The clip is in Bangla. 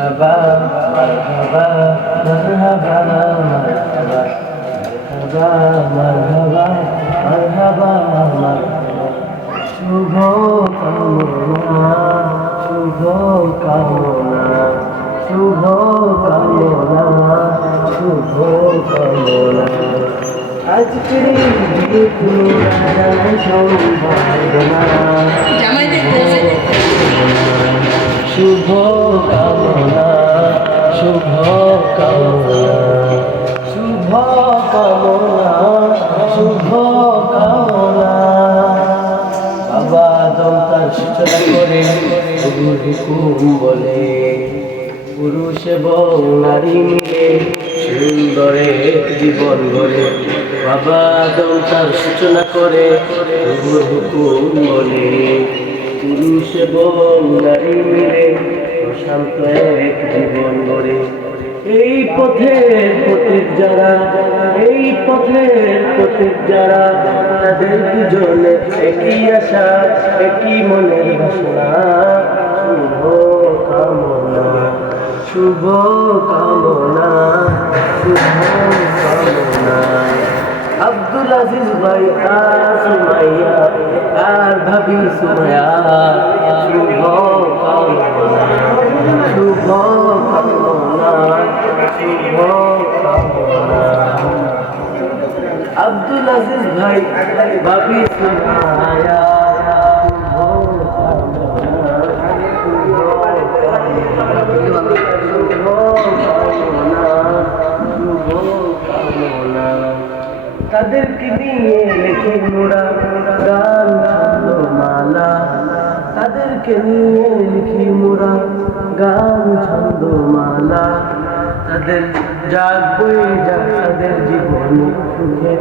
مرحبا مرحبا مرحبا مرحبا مرحبا مرحبا مرحبا শুভ কামনা শুভ কামনা শুভ কামনা শুভ কামনা আজকের এই পুরানা সম্ভাবনা শুভ কামনা শুভ কামনা শুভ কামনা শুভ কামনা বাবা আদম তার সূচনা করে প্রভুর হুকুম বলে পুরুষ এবং নারী মিলে সুন্দর এক জীবন গড়ে বাবা আদম তার সূচনা করে প্রভুর হুকুম বলে পুরুষ এবং নারী মিলে প্রশান্ত এক জীবন গড়ে এই পথের পথিক যারা এই পথের পথিক যারা তাদের দুজনে একই আশা একই মনের বাসনা শুভ কামনা শুভ কামনা শুভ কামনা আব্দুল আজিজ ভাই আর সুমাইয়া আর ভাবি সুমাইয়া শুভ কামনা শুভ কামনা শুভ কামনা আব্দুল আজিজ ভাই ভাবি সুমাইয়া তাদেরকে নিয়ে লিখি মোরা গান ছন্দমালা তাদেরকে নিয়ে লিখি মোরা গান ছন্দমালা তাদের যাক বয়ে যাক তাদের জীবনে সুখে